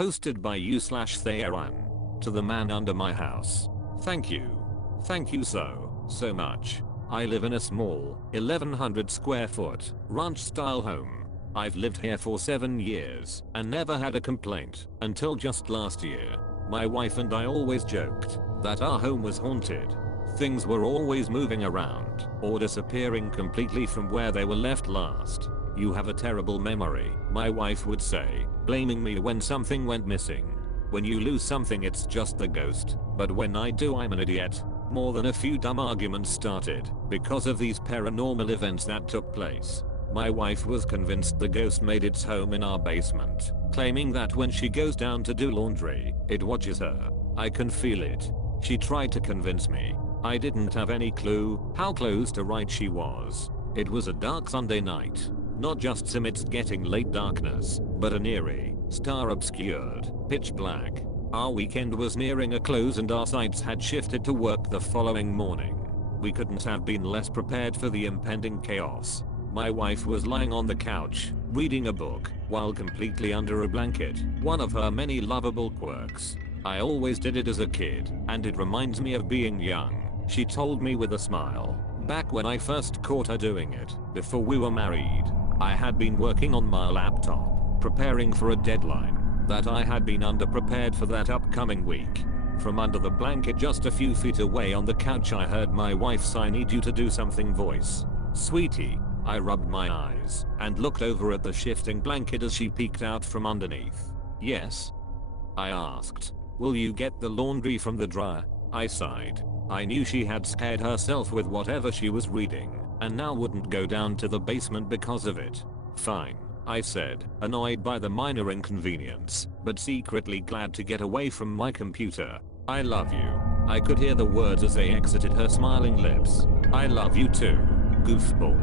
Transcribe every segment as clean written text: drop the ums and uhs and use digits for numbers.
Posted by you/thayeryan. To the man under my house. Thank you. Thank you so much. I live in a small, 1100 square foot, ranch style home. I've lived here for 7 years and never had a complaint until just last year. My wife and I always joked that our home was haunted. Things were always moving around or disappearing completely from where they were left last. You have a terrible memory, my wife would say, blaming me when something went missing. When you lose something it's just the ghost, but when I do I'm an idiot. More than a few dumb arguments started because of these paranormal events that took place. My wife was convinced the ghost made its home in our basement, claiming that when she goes down to do laundry, it watches her. I can feel it. She tried to convince me. I didn't have any clue how close to right she was. It was a dark Sunday night. Not just amidst getting late darkness, but an eerie, star-obscured, pitch black. Our weekend was nearing a close and our sights had shifted to work the following morning. We couldn't have been less prepared for the impending chaos. My wife was lying on the couch, reading a book, while completely under a blanket, one of her many lovable quirks. I always did it as a kid, and it reminds me of being young, she told me with a smile. Back when I first caught her doing it, before we were married, I had been working on my laptop, preparing for a deadline that I had been underprepared for that upcoming week. From under the blanket just a few feet away on the couch I heard my wife's "I need you to do something" voice. "Sweetie." I rubbed my eyes and looked over at the shifting blanket as she peeked out from underneath. "Yes?" I asked. "Will you get the laundry from the dryer?" I sighed. I knew she had scared herself with whatever she was reading and now wouldn't go down to the basement because of it. "Fine," I said, annoyed by the minor inconvenience, but secretly glad to get away from my computer. "I love you." I could hear the words as they exited her smiling lips. "I love you too, goofball."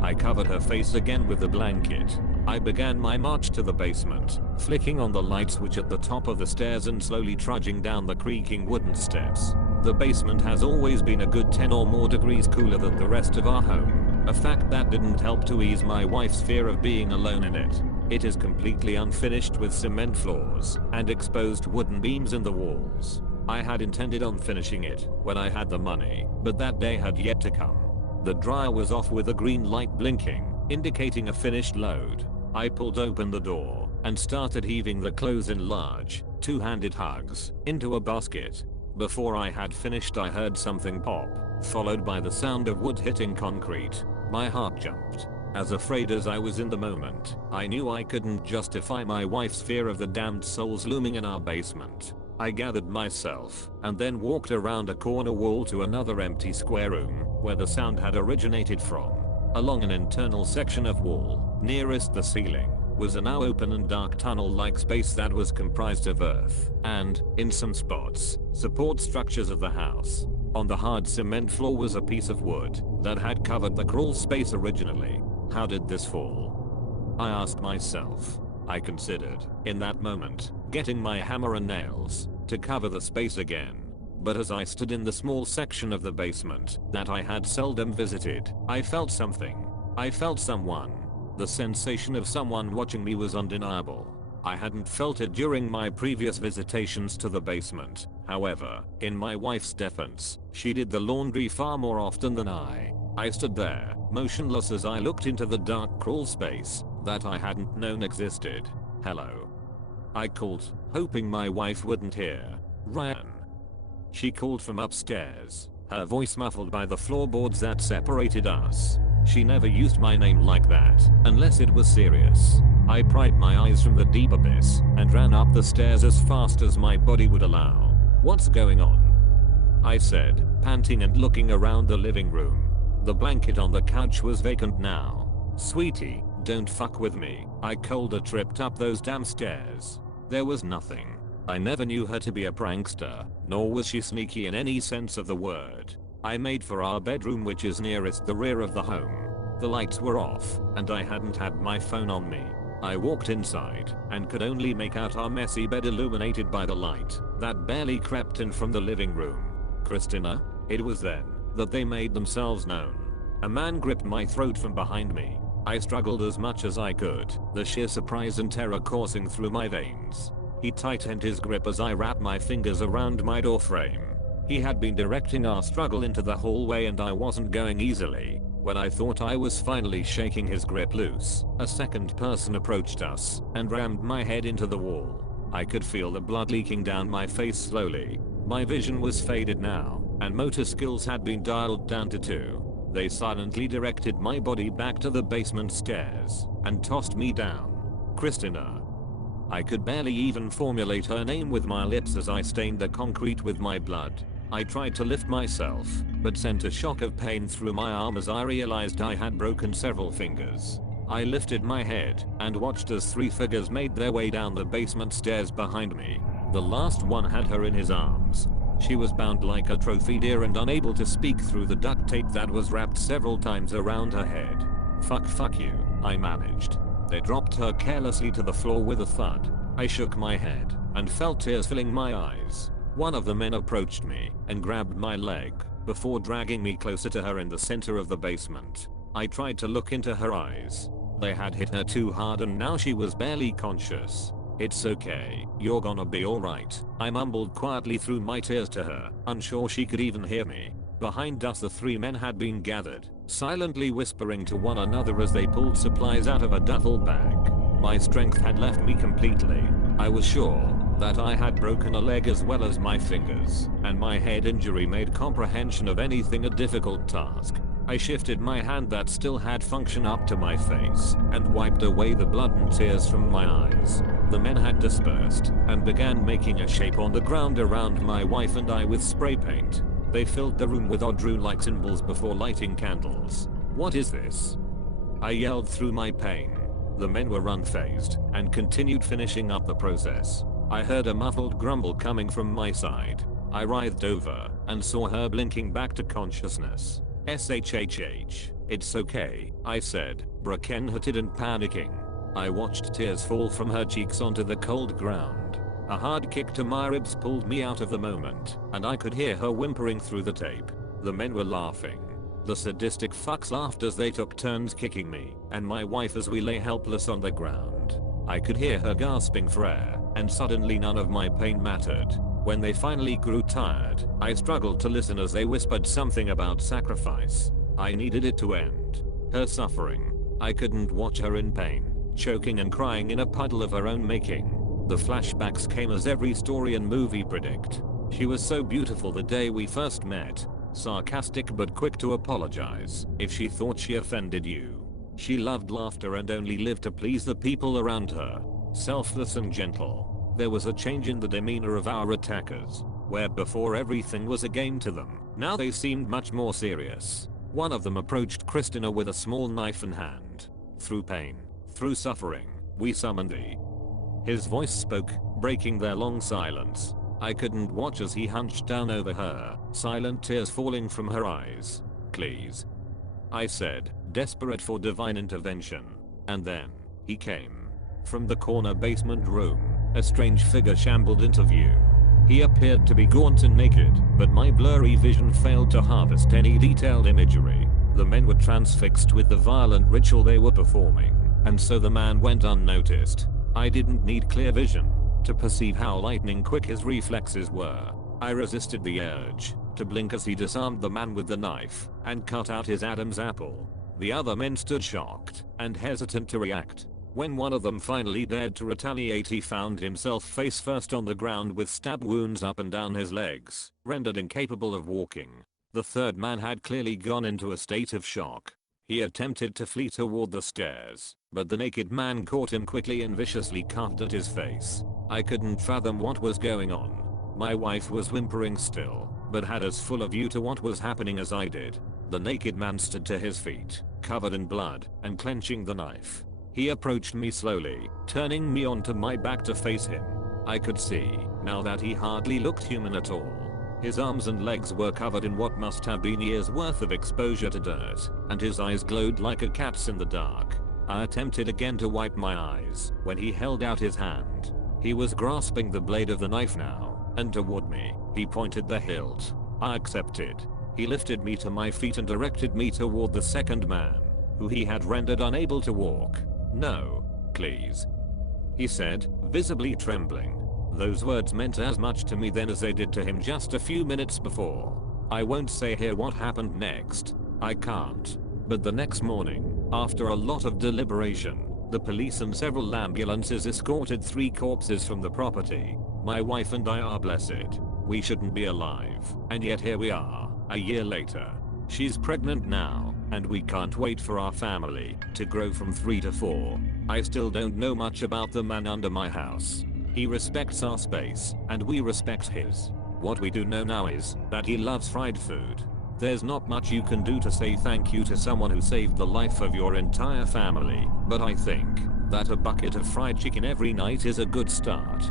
I covered her face again with the blanket. I began my march to the basement, flicking on the light switch at the top of the stairs and slowly trudging down the creaking wooden steps. The basement has always been a good 10 or more degrees cooler than the rest of our home, a fact that didn't help to ease my wife's fear of being alone in it. It is completely unfinished with cement floors and exposed wooden beams in the walls. I had intended on finishing it when I had the money, but that day had yet to come. The dryer was off with a green light blinking, indicating a finished load. I pulled open the door and started heaving the clothes in large, two-handed hugs into a basket. Before I had finished I heard something pop, followed by the sound of wood hitting concrete. My heart jumped. As afraid as I was in the moment, I knew I couldn't justify my wife's fear of the damned souls looming in our basement. I gathered myself and then walked around a corner wall to another empty square room where the sound had originated from. Along an internal section of wall, nearest the ceiling, was a now open and dark tunnel-like space that was comprised of earth and, in some spots, support structures of the house. On the hard cement floor was a piece of wood that had covered the crawl space originally. How did this fall? I asked myself. I considered, in that moment, getting my hammer and nails to cover the space again. But as I stood in the small section of the basement that I had seldom visited, I felt something. I felt someone. The sensation of someone watching me was undeniable. I hadn't felt it during my previous visitations to the basement. However, in my wife's defense, she did the laundry far more often than I. I stood there, motionless as I looked into the dark crawl space that I hadn't known existed. "Hello," I called, hoping my wife wouldn't hear. "Ryan." She called from upstairs, her voice muffled by the floorboards that separated us. She never used my name like that, unless it was serious. I pried my eyes from the deep abyss and ran up the stairs as fast as my body would allow. "What's going on?" I said, panting and looking around the living room. The blanket on the couch was vacant now. "Sweetie, don't fuck with me," I called her, tripped up those damn stairs. There was nothing. I never knew her to be a prankster, nor was she sneaky in any sense of the word. I made for our bedroom, which is nearest the rear of the home. The lights were off, and I hadn't had my phone on me. I walked inside, and could only make out our messy bed illuminated by the light that barely crept in from the living room. "Christina?" It was then that they made themselves known. A man gripped my throat from behind me. I struggled as much as I could, the sheer surprise and terror coursing through my veins. He tightened his grip as I wrapped my fingers around my door frame. He had been directing our struggle into the hallway and I wasn't going easily. When I thought I was finally shaking his grip loose, a second person approached us and rammed my head into the wall. I could feel the blood leaking down my face slowly. My vision was faded now, and motor skills had been dialed down to 2. They silently directed my body back to the basement stairs and tossed me down. Christina. I could barely even formulate her name with my lips as I stained the concrete with my blood. I tried to lift myself, but sent a shock of pain through my arm as I realized I had broken several fingers. I lifted my head and watched as 3 figures made their way down the basement stairs behind me. The last one had her in his arms. She was bound like a trophy deer and unable to speak through the duct tape that was wrapped several times around her head. Fuck you, I managed. They dropped her carelessly to the floor with a thud. I shook my head and felt tears filling my eyes. One of the men approached me and grabbed my leg before dragging me closer to her in the center of the basement. I tried to look into her eyes. They had hit her too hard and now she was barely conscious. It's okay, you're gonna be alright, I mumbled quietly through my tears to her, unsure she could even hear me. Behind us the 3 men had been gathered, silently whispering to one another as they pulled supplies out of a duffel bag. My strength had left me completely. I was sure that I had broken a leg as well as my fingers, and my head injury made comprehension of anything a difficult task. I shifted my hand that still had function up to my face and wiped away the blood and tears from my eyes. The men had dispersed and began making a shape on the ground around my wife and I with spray paint. They filled the room with odd rune-like symbols before lighting candles. What is this? I yelled through my pain. The men were unfazed and continued finishing up the process. I heard a muffled grumble coming from my side. I writhed over and saw her blinking back to consciousness. SHHH. It's okay, I said, broken-hearted and panicking. I watched tears fall from her cheeks onto the cold ground. A hard kick to my ribs pulled me out of the moment, and I could hear her whimpering through the tape. The men were laughing. The sadistic fucks laughed as they took turns kicking me and my wife as we lay helpless on the ground. I could hear her gasping for air, and suddenly none of my pain mattered. When they finally grew tired, I struggled to listen as they whispered something about sacrifice. I needed it to end. Her suffering. I couldn't watch her in pain, choking and crying in a puddle of her own making. The flashbacks came as every story and movie predict. She was so beautiful the day we first met, sarcastic but quick to apologize if she thought she offended you. She loved laughter and only lived to please the people around her. Selfless and gentle. There was a change in the demeanor of our attackers, where before everything was a game to them, now they seemed much more serious. One of them approached Christina with a small knife in hand. Through pain, through suffering, we summoned thee. His voice spoke, breaking their long silence. I couldn't watch as he hunched down over her, silent tears falling from her eyes. Please, I said, desperate for divine intervention. And then, he came. From the corner basement room, a strange figure shambled into view. He appeared to be gaunt and naked, but my blurry vision failed to harvest any detailed imagery. The men were transfixed with the violent ritual they were performing, and so the man went unnoticed. I didn't need clear vision to perceive how lightning quick his reflexes were. I resisted the urge to blink as he disarmed the man with the knife and cut out his Adam's apple. The other men stood shocked and hesitant to react. When one of them finally dared to retaliate, he found himself face first on the ground with stab wounds up and down his legs, rendered incapable of walking. The third man had clearly gone into a state of shock. He attempted to flee toward the stairs, but the naked man caught him quickly and viciously cuffed at his face. I couldn't fathom what was going on. My wife was whimpering still, but had as full a view to what was happening as I did. The naked man stood to his feet, covered in blood, and clenching the knife. He approached me slowly, turning me onto my back to face him. I could see, now that he hardly looked human at all. His arms and legs were covered in what must have been years worth of exposure to dirt, and his eyes glowed like a cat's in the dark. I attempted again to wipe my eyes, when he held out his hand. He was grasping the blade of the knife now, and toward me, he pointed the hilt. I accepted. He lifted me to my feet and directed me toward the second man, who he had rendered unable to walk. No, please, he said, visibly trembling. Those words meant as much to me then as they did to him just a few minutes before. I won't say here what happened next. I can't. But the next morning, after a lot of deliberation, the police and several ambulances escorted 3 corpses from the property. My wife and I are blessed. We shouldn't be alive, and yet here we are, a year later. She's pregnant now, and we can't wait for our family to grow from 3 to 4. I still don't know much about the man under my house. He respects our space, and we respect his. What we do know now is that he loves fried food. There's not much you can do to say thank you to someone who saved the life of your entire family, but I think that a bucket of fried chicken every night is a good start.